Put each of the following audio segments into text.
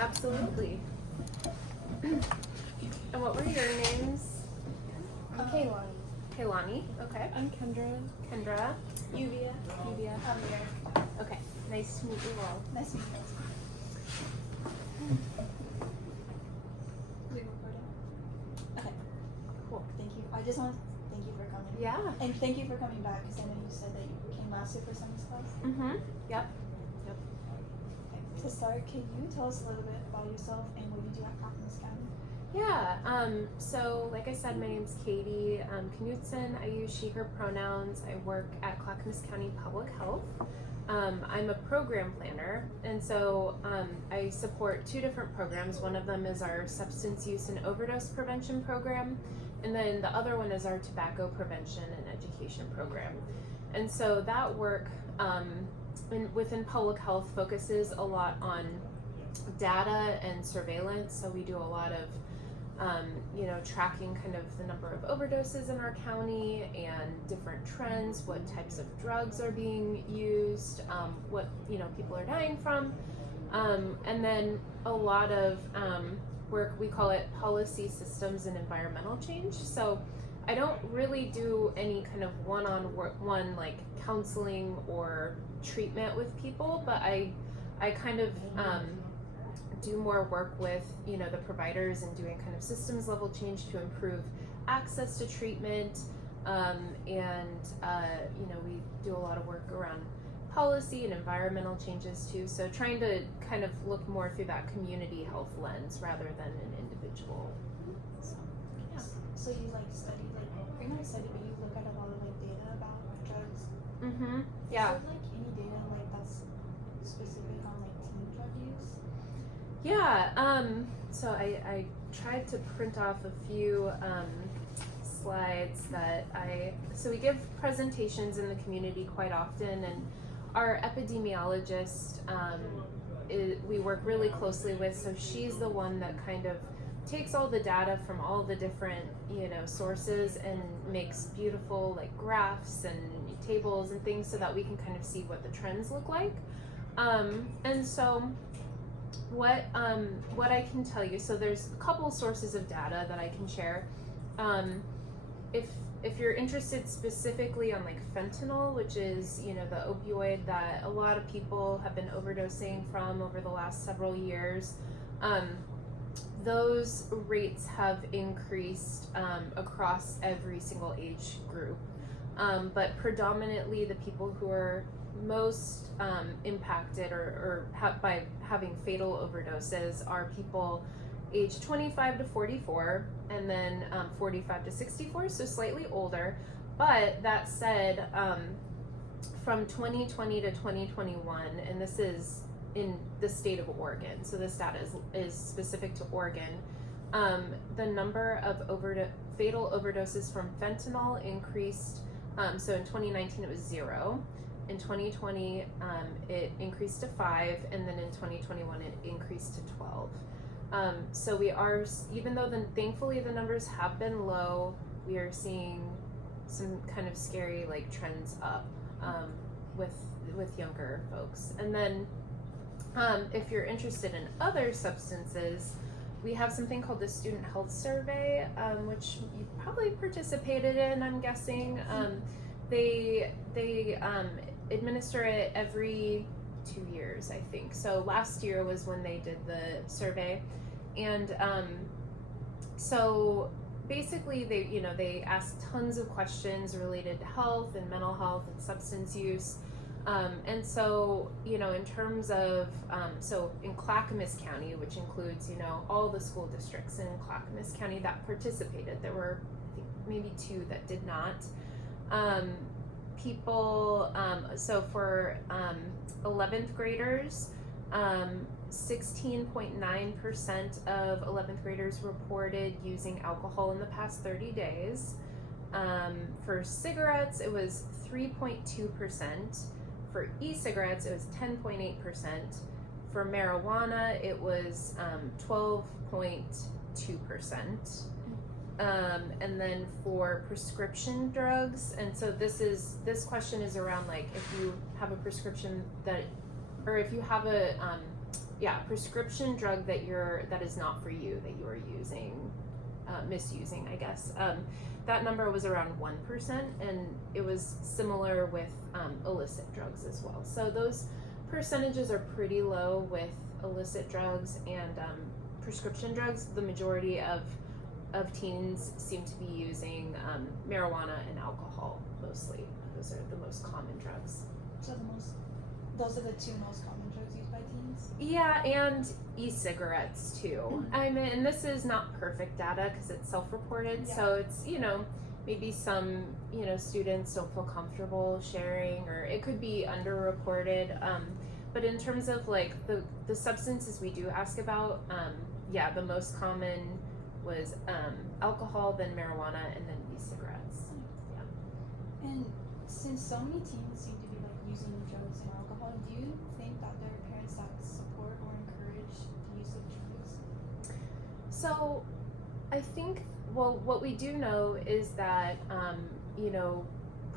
Absolutely. And what were your names? I'm Kaylani. Kaylani. Okay. I'm Kendra. Kendra. Yuvia. Yuvia. Javier. Okay. Nice to meet you all. Nice to meet you. We recording? Okay. Cool. Thank you. I just want to thank you for coming. Yeah. And thank you for coming back because I know you said that you came last year for science class. Mm-hmm. Yep. Okay. To start, can you tell us a little bit about yourself and what you do at Clackamas County? Yeah, so like I said, my name's Katie Knudsen. I use she, her pronouns. I work at Clackamas County Public Health. I'm a program planner, and so I support two different programs. One of them is our substance use and overdose prevention program, and then the other one is our tobacco prevention and education program. And so that work within public health focuses a lot on data and surveillance. So we do a lot of tracking kind of the number of overdoses in our county and different trends, what types of drugs are being used, what people are dying from, and then a lot of work, we call it policy systems and environmental change. So I don't really do any kind of one-on-one like counseling or treatment with people, but I kind of do more work with the providers and doing kind of systems level change to improve access to treatment, we do a lot of work around policy and environmental changes too, so trying to kind of look more through that community health lens rather than an individual. So yeah. So you study, or not study, but you look at a lot of data about drugs. Mm-hmm. Yeah. Is there any data that's specific on teen drug use? Yeah, so I tried to print off a few slides so we give presentations in the community quite often, and our epidemiologist we work really closely with, so she's the one that kind of takes all the data from all the different sources and makes beautiful graphs and tables and things so that we can kind of see what the trends look like. And so what I can tell you, so there's a couple sources of data that I can share. If you're interested specifically on fentanyl, which is the opioid that a lot of people have been overdosing from over the last several years, those rates have increased across every single age group, but predominantly the people who are most impacted by having fatal overdoses are people age 25 to 44, and then 45 to 64, so slightly older. But that said, from 2020 to 2021, and this is in the state of Oregon, so this data is specific to Oregon, the number of fatal overdoses from fentanyl increased. So in 2019 it was 0. In 2020, it increased to 5, and then in 2021 it increased to 12. So we are, even though thankfully the numbers have been low, we are seeing some kind of scary trends up with younger folks. And then if you're interested in other substances, we have something called the Student Health Survey, which you probably participated in, I'm guessing. They administer it every 2 years, I think. So last year was when they did the survey, and so basically they asked tons of questions related to health and mental health and substance use, and so in terms of so in Clackamas County, which includes all the school districts in Clackamas County that participated, there were I think maybe 2 that did not. People, so for 11th graders, 16.9% of 11th graders reported using alcohol in the past 30 days. For cigarettes, it was 3.2%. For e-cigarettes, it was 10.8%. For marijuana, it was 12.2%. And then for prescription drugs, and so this question is around if you have a prescription or if you have a prescription drug that is not for you, that you are using, misusing, I guess. That number was around 1%, and it was similar with illicit drugs as well. So those percentages are pretty low with illicit drugs and prescription drugs. The majority of teens seem to be using marijuana and alcohol mostly. Those are the most common drugs. So those are the two most common drugs used by teens? Yeah, and e-cigarettes too. I mean, and this is not perfect data because it's self-reported, so it's, maybe some, students don't feel comfortable sharing, or it could be underreported. But in terms of like the substances we do ask about, the most common was alcohol, then marijuana, and then e-cigarettes. Yeah. And since so many teens seem to be like using drugs and alcohol, do you think that there are parents that support or encourage the use of drugs? So I think, what we do know is that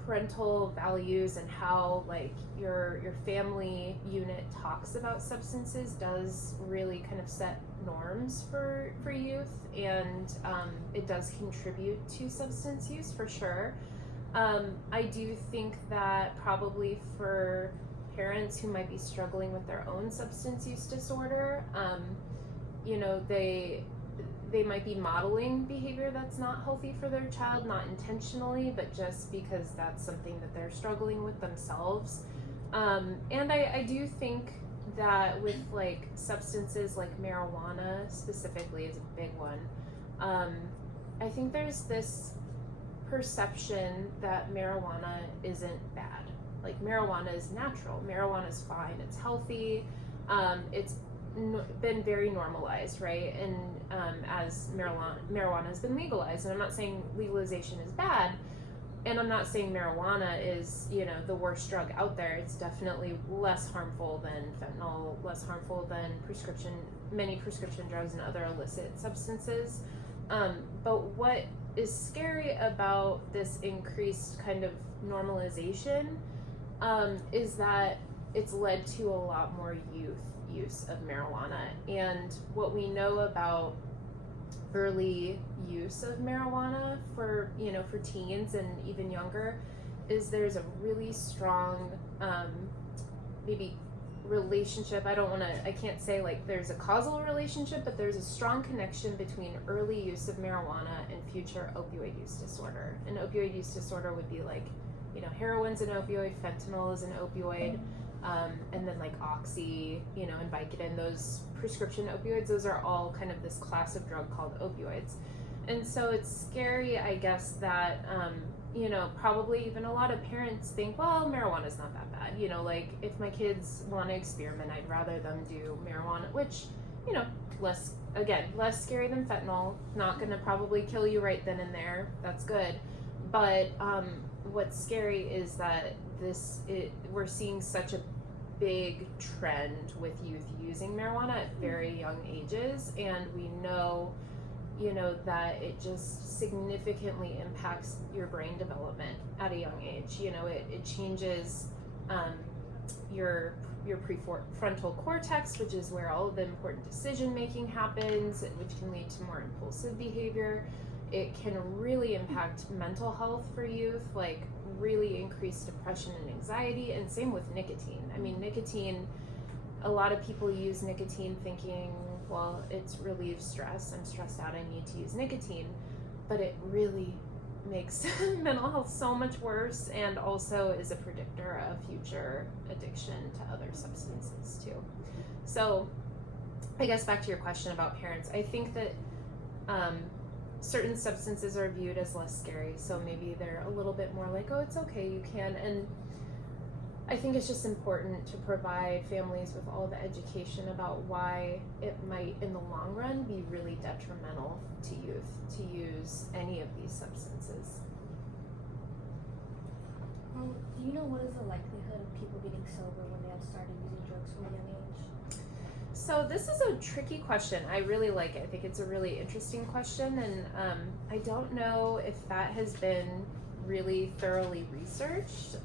parental values and how like your family unit talks about substances does really kind of set norms for youth, and it does contribute to substance use for sure. I do think that probably for parents who might be struggling with their own substance use disorder, they might be modeling behavior that's not healthy for their child, not intentionally, but just because that's something that they're struggling with themselves. And I do think that with like substances like marijuana specifically is a big one. I think there's this perception that marijuana isn't bad. Like marijuana is natural, marijuana is fine, it's healthy, it's been very normalized, right? And as marijuana has been legalized, and I'm not saying legalization is bad, and I'm not saying marijuana is the worst drug out there. It's definitely less harmful than fentanyl, less harmful than many prescription drugs and other illicit substances. But what is scary about this increased kind of normalization is that it's led to a lot more youth use of marijuana. And what we know about early use of marijuana for teens and even younger is there's a really strong maybe relationship. I can't say like there's a causal relationship, but there's a strong connection between early use of marijuana and future opioid use disorder. And opioid use disorder would be like, heroin's an opioid, fentanyl is an opioid, and then like oxy, and Vicodin, those prescription opioids, those are all kind of this class of drug called opioids. And so it's scary, I guess, that probably even a lot of parents think, well, marijuana's not that bad. Like if my kids want to experiment, I'd rather them do marijuana, which, less scary than fentanyl, not gonna probably kill you right then and there. That's good. But what's scary is that we're seeing such a big trend with youth using marijuana at very young ages, and we know that it just significantly impacts your brain development at a young age. It changes your prefrontal cortex, which is where all of the important decision making happens, which can lead to more impulsive behavior. It can really impact mental health for youth, like really increase depression and anxiety, and same with nicotine. I mean, nicotine, a lot of people use nicotine thinking, well, it's relieves stress. I'm stressed out, I need to use nicotine. But it really makes mental health so much worse, and also is a predictor of future addiction to other substances too. So I guess back to your question about parents, I think that certain substances are viewed as less scary, so maybe they're a little bit more like, oh, it's okay, you can. And I think it's just important to provide families with all the education about why it might, in the long run, be really detrimental to youth to use any of these substances. Do you know what is the likelihood of people getting sober when they have started using drugs from a young age? So this is a tricky question. I really like it. I think it's a really interesting question, and I don't know if that has been really thoroughly researched.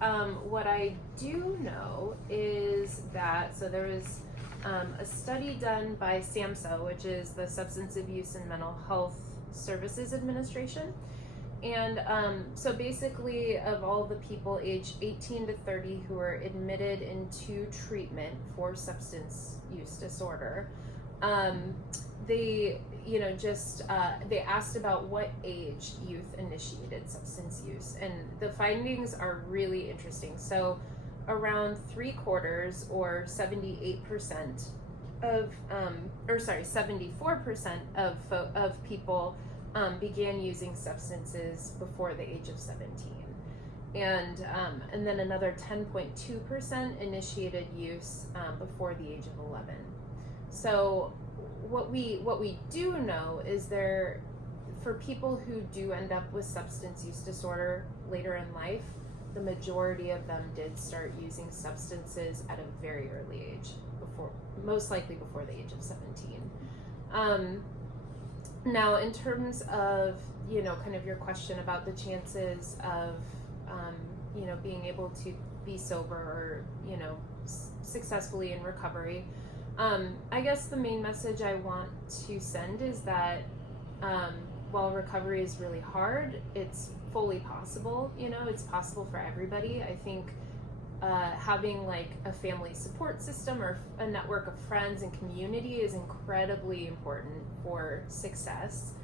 What I do know is that, so there was a study done by SAMHSA, which is the Substance Abuse and Mental Health Services Administration. And so basically, of all the people aged 18 to 30 who are admitted into treatment for substance use disorder, they, they asked about what age youth initiated substance use, and the findings are really interesting. So around 3/4 or 78% of 74% of people began using substances before the age of 17, and then another 10.2% initiated use before the age of 11. So what we do know is for people who do end up with substance use disorder later in life, the majority of them did start using substances at a very early age, most likely before the age of 17. Now, in terms of, kind of your question about the chances of, being able to be sober or, successfully in recovery, I guess the main message I want to send is that while recovery is really hard, it's fully possible. It's possible for everybody. I think having like a family support system or a network of friends and community is incredibly important for success.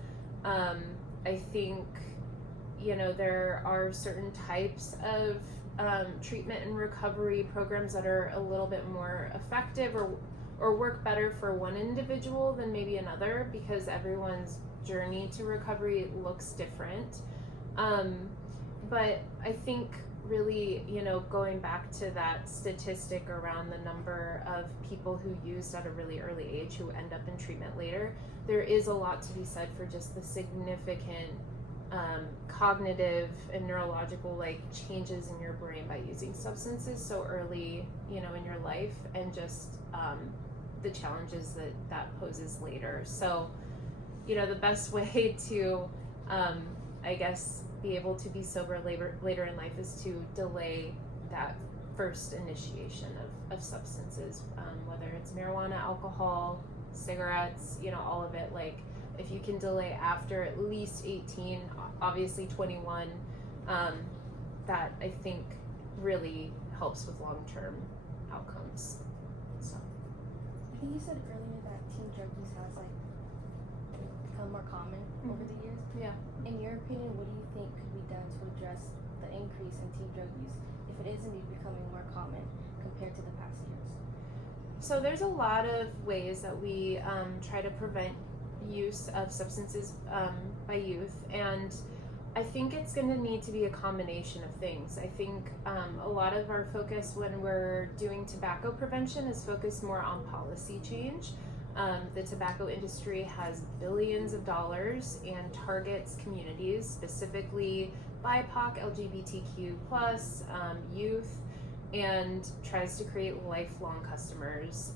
I think there are certain types of treatment and recovery programs that are a little bit more effective or work better for one individual than maybe another, because everyone's journey to recovery looks different. But I think really, going back to that statistic around the number of people who used at a really early age who end up in treatment later, there is a lot to be said for just the significant cognitive and neurological changes in your brain by using substances so early, in your life, and just the challenges that poses later. So, the best way to, I guess, be able to be sober later in life is to delay that first initiation of substances, whether it's marijuana, alcohol, cigarettes, all of it. If you can delay after at least 18, obviously 21, that I think really helps with long-term outcomes. So I think you said earlier that teen drug use has become more common over the years. Yeah. In your opinion, what do you think could be done to address the increase in teen drug use if it is indeed becoming more common compared to the past years? So there's a lot of ways that we try to prevent use of substances by youth, and I think it's going to need to be a combination of things. I think a lot of our focus when we're doing tobacco prevention is focused more on policy change. The tobacco industry has billions of dollars and targets communities, specifically BIPOC, LGBTQ+, youth, and tries to create lifelong customers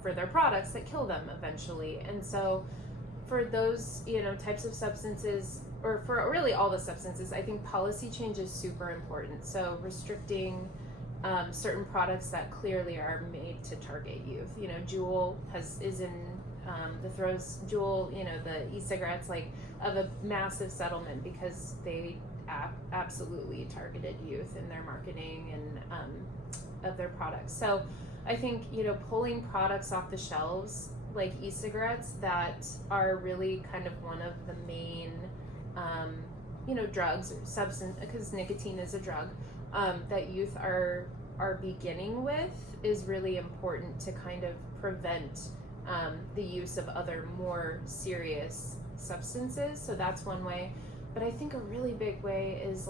for their products that kill them eventually. And so for those, types of substances, or for really all the substances, I think policy change is super important. So restricting certain products that clearly are made to target youth. Juul is in the throes. Juul, the e-cigarettes, of a massive settlement because they absolutely targeted youth in their marketing and of their products. So I think pulling products off the shelves like e-cigarettes that are really kind of one of the main drugs or substance, because nicotine is a drug, that youth are beginning with, is really important to kind of prevent the use of other more serious substances. So that's one way. But I think a really big way is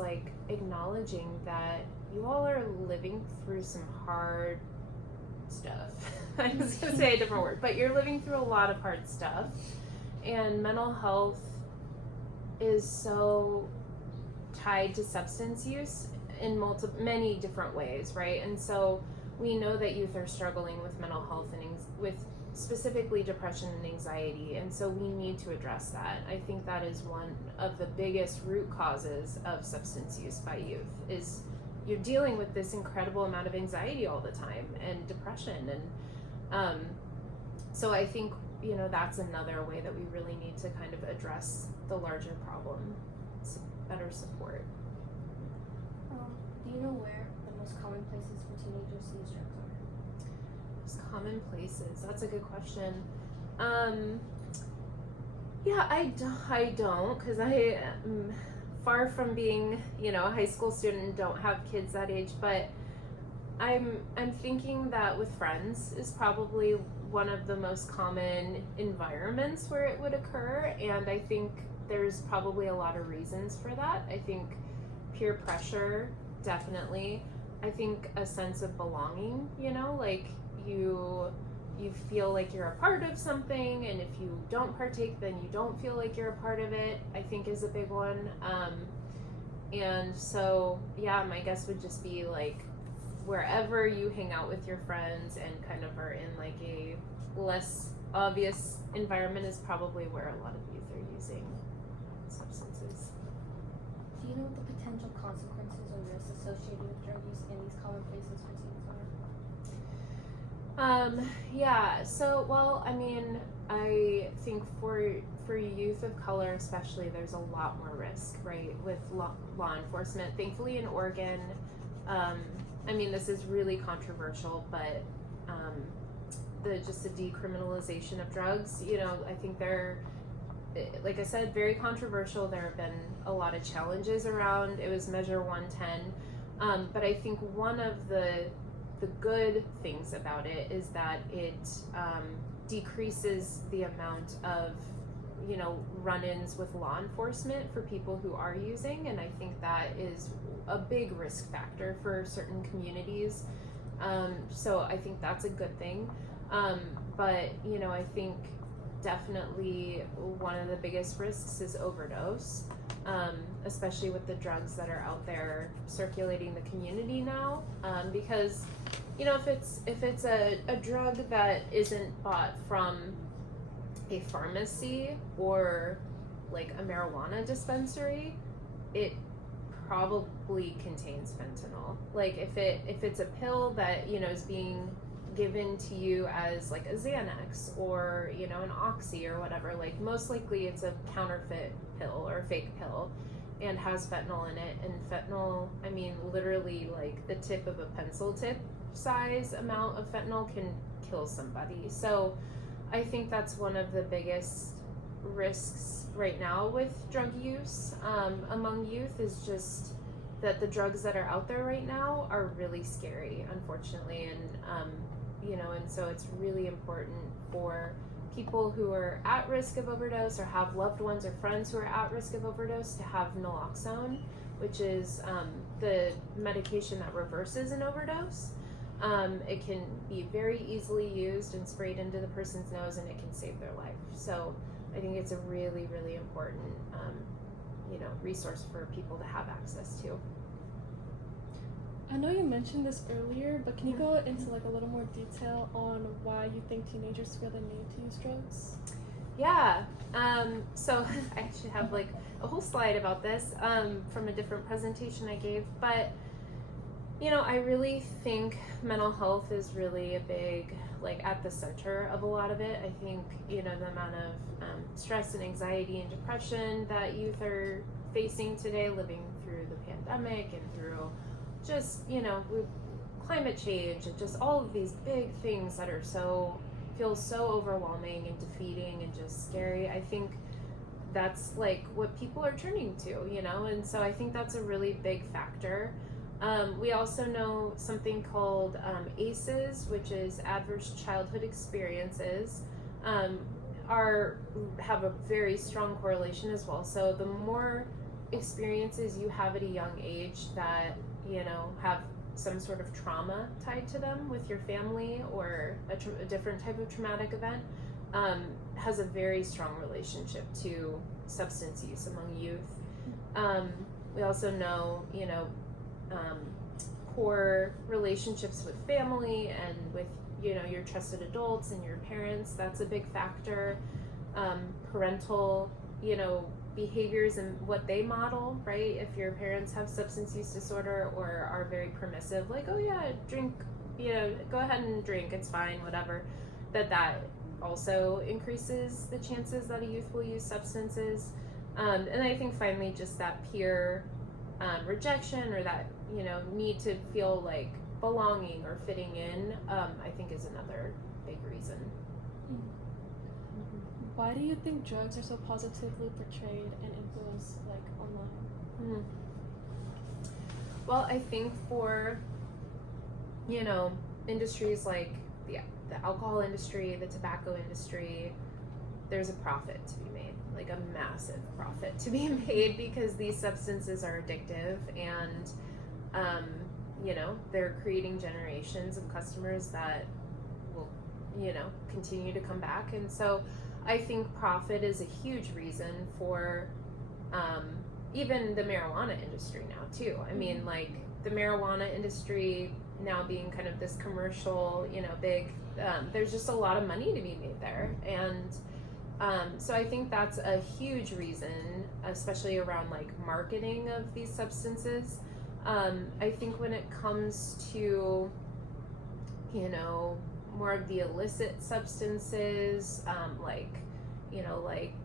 acknowledging that you all are living through some hard stuff. I was gonna say a different word, but you're living through a lot of hard stuff, and mental health is so tied to substance use in many different ways, right? And so we know that youth are struggling with mental health and with specifically depression and anxiety, and so we need to address that. I think that is one of the biggest root causes of substance use by youth, is you're dealing with this incredible amount of anxiety all the time and depression, and so I think, you know, that's another way that we really need to kind of address the larger problem. Better support. Do you know where the most common places for teenagers to use drugs are? Most common places. That's a good question. Yeah, I don't, because I am far from being, you know, a high school student and don't have kids that age, but I'm thinking that with friends is probably one of the most common environments where it would occur, and I think there's probably a lot of reasons for that. I think peer pressure, definitely. I think a sense of belonging, you know, like you feel like you're a part of something, and if you don't partake, then you don't feel like you're a part of it, I think is a big one. And so, yeah, my guess would just be like wherever you hang out with your friends and kind of are in like a less obvious environment is probably where a lot of youth are using substances. Do you know what the potential consequences or risks associated with drug use in these common places for teens are? Yeah, so, well, I mean, I think for youth of color especially, there's a lot more risk, right, with law enforcement. Thankfully in Oregon, I mean, this is really controversial, but the decriminalization of drugs, you know, I think they're, like I said, very controversial. There have been a lot of challenges around. It was Measure 110, but I think one of the good things about it is that it decreases the amount of, you know, run-ins with law enforcement for people who are using, and I think that is a big risk factor for certain communities. So I think that's a good thing. But, you know, I think definitely one of the biggest risks is overdose, especially with the drugs that are out there circulating the community now, because, you know, if it's a drug that isn't bought from a pharmacy or like a marijuana dispensary, it probably contains fentanyl. Like if it's a pill that, you know, is being given to you as like a Xanax or, you know, an Oxy or whatever, like most likely it's a counterfeit pill or a fake pill and has fentanyl in it. And fentanyl, I mean, literally like the tip of a pencil tip size amount of fentanyl can kill somebody. So I think that's one of the biggest risks right now with drug use among youth, is just that the drugs that are out there right now are really scary, unfortunately, and you know, and so it's really important for people who are at risk of overdose or have loved ones or friends who are at risk of overdose to have naloxone, which is the medication that reverses an overdose. It can be very easily used and sprayed into the person's nose, and it can save their life. So I think it's a really, really important, you know, resource for people to have access to. I know you mentioned this earlier, but can you go into like a little more detail on why you think teenagers feel the need to use drugs? Yeah. So I actually have like a whole slide about this from a different presentation I gave, but you know, I really think mental health is really a big, like, at the center of a lot of it. I think, you know, the amount of stress and anxiety and depression that youth are facing today, living through the pandemic and through just, you know, climate change and just all of these big things that are feel so overwhelming and defeating and just scary. I think that's like what people are turning to, you know, and so I think that's a really big factor. We also know something called ACEs, which is Adverse Childhood Experiences, have a very strong correlation as well. So the more experiences you have at a young age that, you know, have some sort of trauma tied to them with your family or a different type of traumatic event, has a very strong relationship to substance use among youth. We also know, you know, poor relationships with family and with, you know, your trusted adults and your parents, that's a big factor. Parental, you know, behaviors and what they model, right? If your parents have substance use disorder or are very permissive, like, oh yeah, drink, go ahead and drink, it's fine, whatever, that also increases the chances that a youth will use substances. And I think finally just that peer rejection, or that, need to feel like belonging or fitting in, I think is another big reason. Why do you think drugs are so positively portrayed and influenced, like, online? Well, I think for, industries like the alcohol industry, the tobacco industry, there's a profit to be made, like a massive profit to be made, because these substances are addictive, and they're creating generations of customers that will continue to come back. And so I think profit is a huge reason for even the marijuana industry now too. I mean, like, the marijuana industry now being kind of this commercial, big, there's just a lot of money to be made there. And so I think that's a huge reason, especially around like marketing of these substances. I think when it comes to, more of the illicit substances, like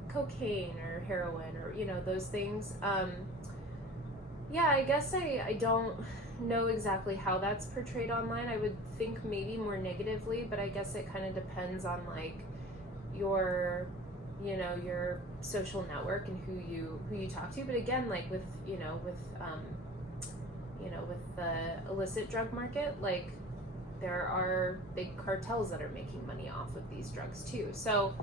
cocaine or heroin, or, those things. I guess I don't know exactly how that's portrayed online. I would think maybe more negatively, but I guess it kind of depends on like your social network and who you talk to. But again, like with the illicit drug market, like, there are big cartels that are making money off of these drugs too. So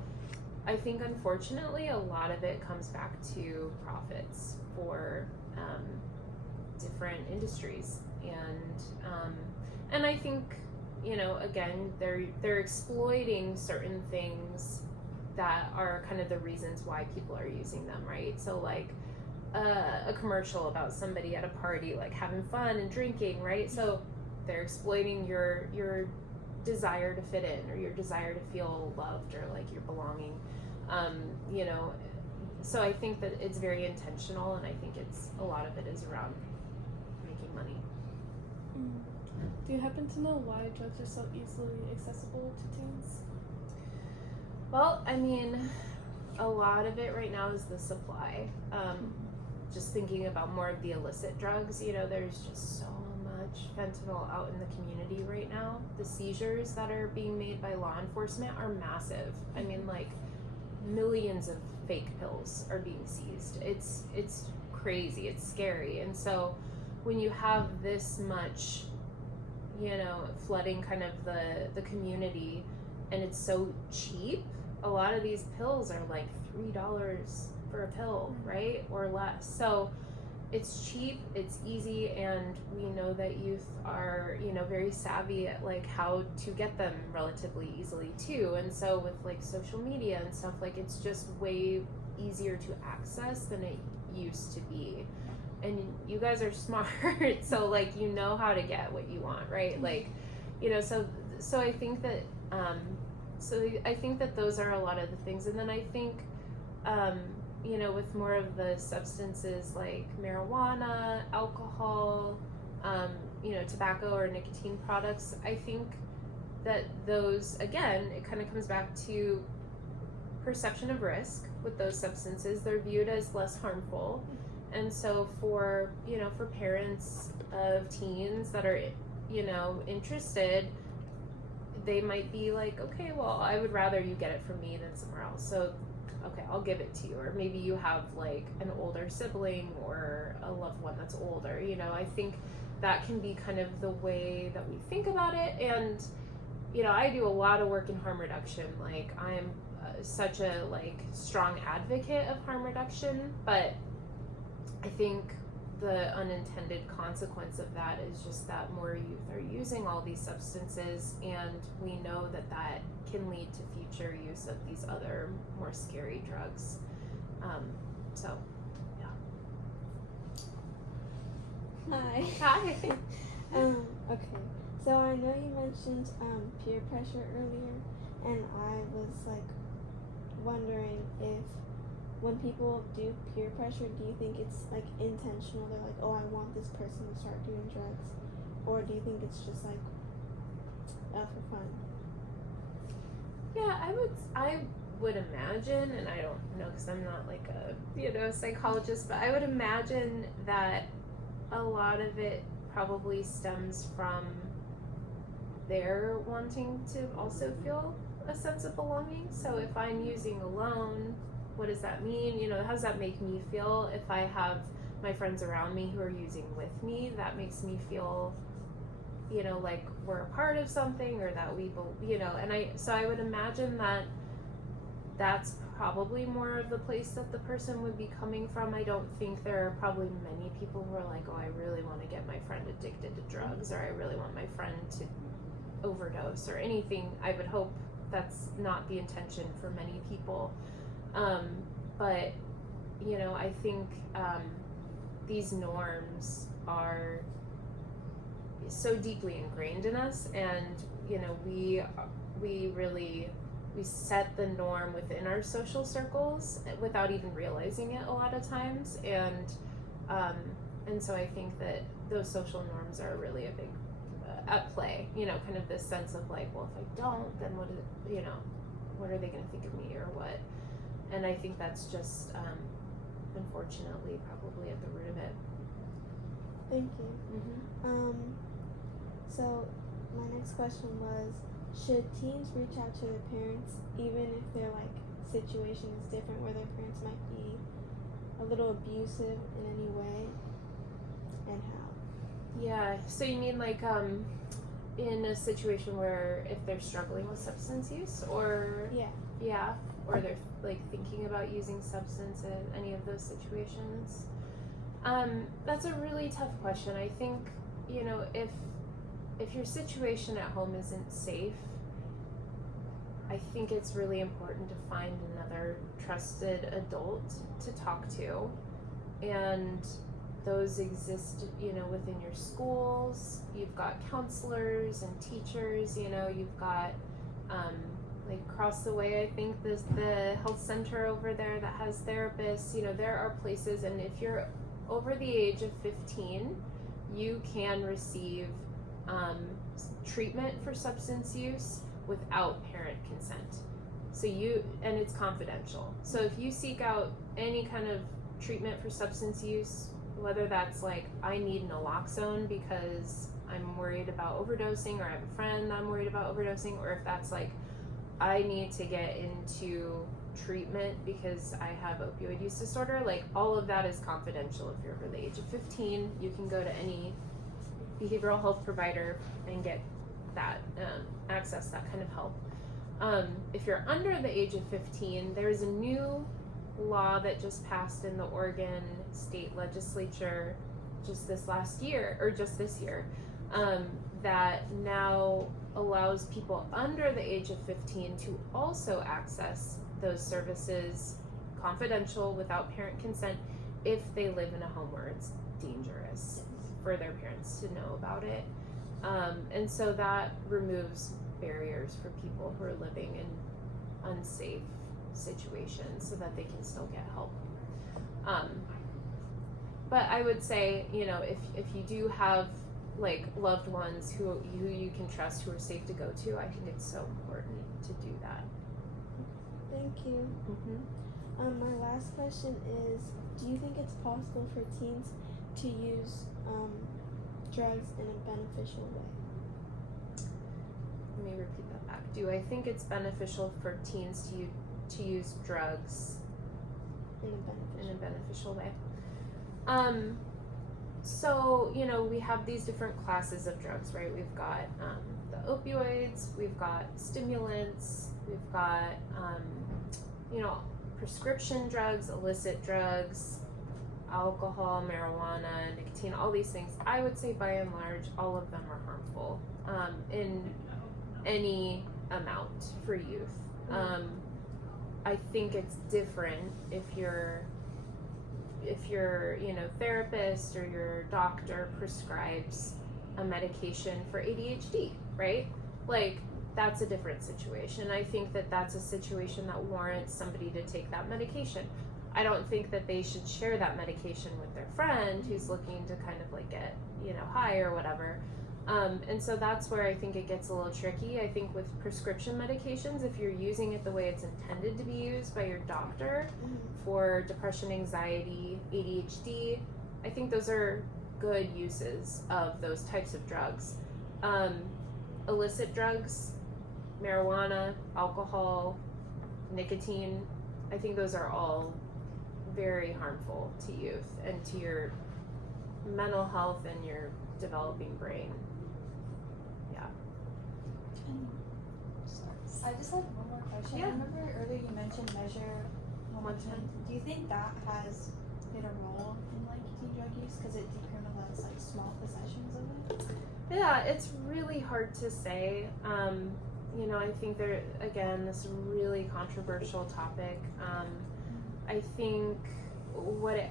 I think unfortunately a lot of it comes back to profits for different industries, and I think again they're exploiting certain things that are kind of the reasons why people are using them, right? So like a commercial about somebody at a party like having fun and drinking, right? So they're exploiting your desire to fit in, or your desire to feel loved, or like your belonging, so I think that it's very intentional, and I think a lot of it is around making money. Do you happen to know why drugs are so easily accessible to teens? Well, I mean, a lot of it right now is the supply. Just thinking about more of the illicit drugs, there's just so much fentanyl out in the community right now. The seizures that are being made by law enforcement are massive. I mean, like, millions of fake pills are being seized. It's crazy. It's scary. And so when you have this much, flooding kind of the community, and it's so cheap, a lot of these pills are like $3 for a pill, right? Or less. So it's cheap, it's easy, and we know that youth are, very savvy at like how to get them relatively easily too. And so with like social media and stuff, like, it's just way easier to access than it used to be. And you guys are smart, so like, how to get what you want, right? Like, so I think that I think that those are a lot of the things. And then I think with more of the substances like marijuana, alcohol, tobacco or nicotine products, I think that those, again, it kind of comes back to perception of risk. With those substances, they're viewed as less harmful. And so for parents of teens that are, interested, they might be like, okay, well, I would rather you get it from me than somewhere else. So, okay, I'll give it to you. Or maybe you have like an older sibling or a loved one that's older. I think that can be kind of the way that we think about it. And, I do a lot of work in harm reduction. Like, I'm such a strong advocate of harm reduction, but I think the unintended consequence of that is just that more youth are using all these substances, and we know that can lead to future use of these other more scary drugs. So, yeah. Hi. Hi. Okay. So I know you mentioned peer pressure earlier, and I was wondering if when people do peer pressure, do you think it's like intentional? They're like, oh, I want this person to start doing drugs, or do you think it's just like for fun? Yeah, I would imagine, and I don't know because I'm not like a psychologist, but I would imagine that a lot of it probably stems from their wanting to also feel a sense of belonging. So if I'm using alone, what does that mean? How does that make me feel? If I have my friends around me who are using with me, that makes me feel, like we're a part of something, or that we, and I would imagine that that's probably more of the place that the person would be coming from. I don't think there are probably many people who are like, oh, I really want to get my friend addicted to drugs, or I really want my friend to overdose or anything. I would hope that's not the intention for many people. But I think these norms are so deeply ingrained in us, and we set the norm within our social circles without even realizing it a lot of times, and so I think that those social norms are really a big at play. Kind of this sense of like, well, if I don't, then what are they going to think of me, or what? And I think that's just unfortunately probably at the root of it. Thank you. So my next question was, should teens reach out to their parents even if their situation is different, where their parents might be a little abusive in any way, and how? Yeah, so you mean like in a situation where if they're struggling with substance use, or or they're like thinking about using substance in any of those situations? That's a really tough question. I think, if your situation at home isn't safe, I think it's really important to find another trusted adult to talk to, and those exist, within your schools. You've got counselors and teachers, you've got like across the way, I think the health center over there that has therapists. There are places, and if you're over the age of 15, you can receive treatment for substance use without parent consent. And it's confidential. So if you seek out any kind of treatment for substance use, whether that's like, I need naloxone because I'm worried about overdosing, or I have a friend I'm worried about overdosing, or if that's like, I need to get into treatment because I have opioid use disorder, like all of that is confidential. If you're over the age of 15, you can go to any behavioral health provider and get that, access that kind of help. If you're under the age of 15, there's a new law that just passed in the Oregon State Legislature just this year, that now allows people under the age of 15 to also access those services, confidential, without parent consent, if they live in a home where it's dangerous for their parents to know about it. And so that removes barriers for people who are living in unsafe situations so that they can still get help. But I would say, if you do have like loved ones who you can trust, who are safe to go to, I think it's so important to do that. Thank you. My last question is, do you think it's possible for teens to use drugs in a beneficial way? Let me repeat that back. Do I think it's beneficial for teens to use drugs in a beneficial way? So, we have these different classes of drugs, right? We've got the opioids, we've got stimulants, we've got, prescription drugs, illicit drugs, alcohol, marijuana, nicotine, all these things. I would say by and large, all of them are harmful in any amount for youth. I think it's different if your therapist or your doctor prescribes a medication for ADHD, right? Like, that's a different situation. I think that that's a situation that warrants somebody to take that medication. I don't think that they should share that medication with their friend who's looking to kind of like get, high or whatever. And so that's where I think it gets a little tricky. I think with prescription medications, if you're using it the way it's intended to be used by your doctor for depression, anxiety, ADHD, I think those are good uses of those types of drugs. Illicit drugs, marijuana, alcohol, nicotine, I think those are all very harmful to youth and to your mental health and your developing brain. I just had one more question. Yeah. I remember earlier you mentioned Measure 110. Do you think that has played a role in like teen drug use because it decriminalized like small possessions of it? Yeah, it's really hard to say. I think this really controversial topic. I think what it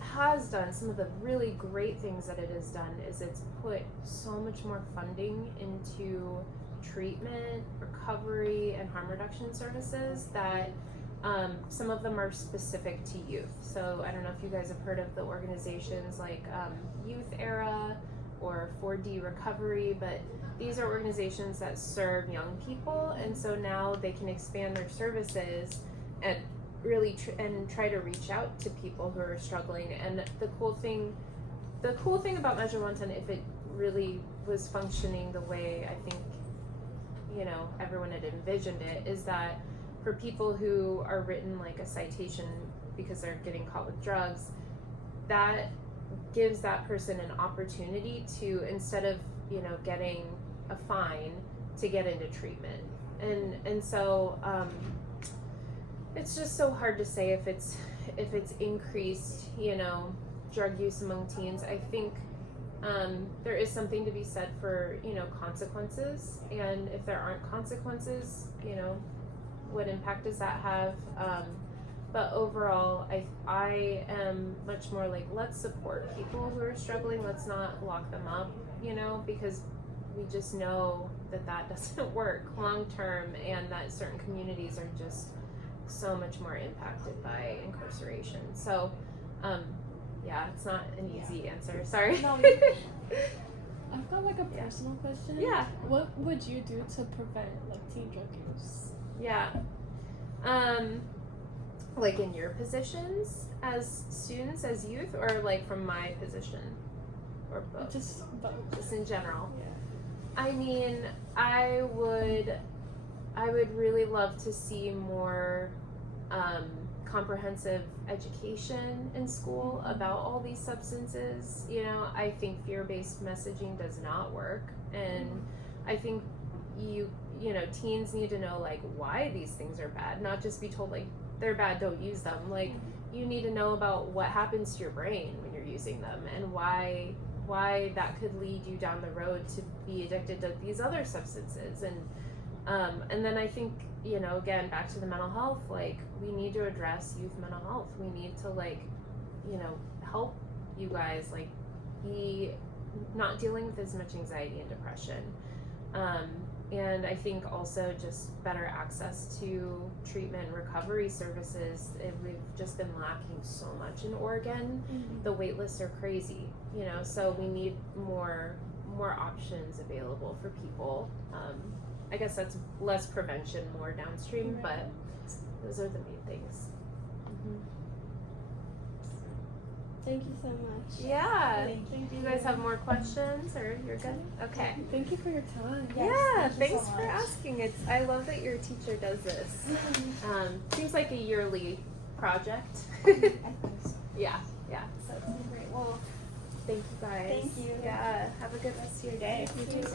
has done, some of the really great things that it has done, is it's put so much more funding into treatment, recovery, and harm reduction services that some of them are specific to youth. So I don't know if you guys have heard of the organizations like Youth Era or 4D Recovery, but these are organizations that serve young people, and so now they can expand their services and really try to reach out to people who are struggling. And the cool thing about Measure 110, if it really was functioning the way I think everyone had envisioned it, is that for people who are written like a citation because they're getting caught with drugs, that gives that person an opportunity to, instead of getting a fine, to get into treatment. And so it's just so hard to say if it's increased drug use among teens. I think there is something to be said for consequences, and if there aren't consequences, what impact does that have? But overall, I am much more like, let's support people who are struggling. Let's not lock them up, because we just know that doesn't work long term, and that certain communities are just so much more impacted by incarceration. So, it's not an easy answer. Sorry. No, I've got like a personal question. Yeah. What would you do to prevent like teen drug use? Yeah. Like in your positions as students, as youth, or like from my position, or both? Just both. Just in general. Yeah. I mean, I would really love to see more comprehensive education in school about all these substances. I think fear-based messaging does not work, and I think teens need to know like why these things are bad, not just be told like they're bad, don't use them. Like, you need to know about what happens to your brain when you're using them, and why that could lead you down the road to be addicted to these other substances. And then I think, again, back to the mental health, like, we need to address youth mental health. We need to help you guys be not dealing with as much anxiety and depression. And I think also just better access to treatment and recovery services. We've just been lacking so much in Oregon. The wait lists are crazy, so we need more options available for people. I guess that's less prevention, more downstream, but those are the main things. Thank you so much. Yeah. Thank Do you guys have more questions, or you're good? Okay. Thank you for your time. Yes, Yeah, thank you thanks so for much. asking. I love that your teacher does this. Seems like a yearly project. I think so. Yeah. So it's been great. Well, Thank you guys. Thank you. Yeah. Have a good rest of your day. you too.